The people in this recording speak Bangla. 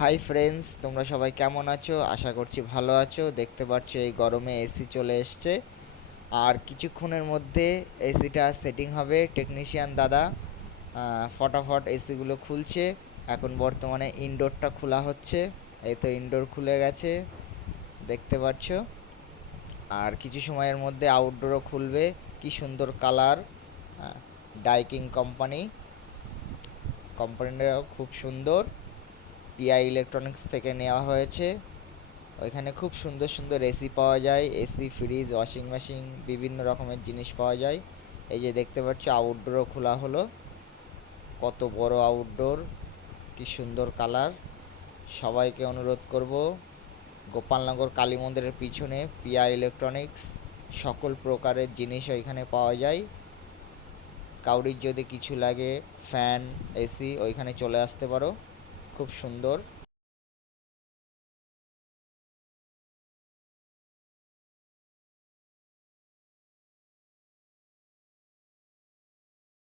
হাই ফ্রেন্ডস, তোমরা সবাই কেমন আছো? আশা করছি ভালো আছো। দেখতে পাচ্ছ এই গরমে এসি চলে এসছে, আর কিছুক্ষণের মধ্যে এসিটা সেটিং হবে। টেকনিশিয়ান দাদা ফটাফট এসিগুলো খুলছে। এখন বর্তমানে ইনডোরটা খোলা হচ্ছে। এই তো ইনডোর খুলে গেছে, দেখতে পাচ্ছ। আর কিছু সময়ের মধ্যে আউটডোরও খুলবে। কি সুন্দর কালার! ডাইকিং কোম্পানিটাও খুব সুন্দর। পিআই ইলেকট্রনিক্স থেকে নেওয়া হয়েছে। ওইখানে খুব সুন্দর সুন্দর এসি পাওয়া যায়, এসি, ফ্রিজ, ওয়াশিং মেশিন, বিভিন্ন রকমের জিনিস পাওয়া যায়। এই যে দেখতে পাচ্ছ আউটডোরও খোলা হলো। কত বড় আউটডোর, কি সুন্দর কালার! সবাইকে অনুরোধ করব, গোপালনগর কালী মন্দিরের পিছনে পিআই ইলেকট্রনিক্স, সকল প্রকারের জিনিস ওইখানে পাওয়া যায়। কাউরির যদি কিছু লাগে, ফ্যান, এসি, ওইখানে চলে আসতে পারো। খুব সুন্দর।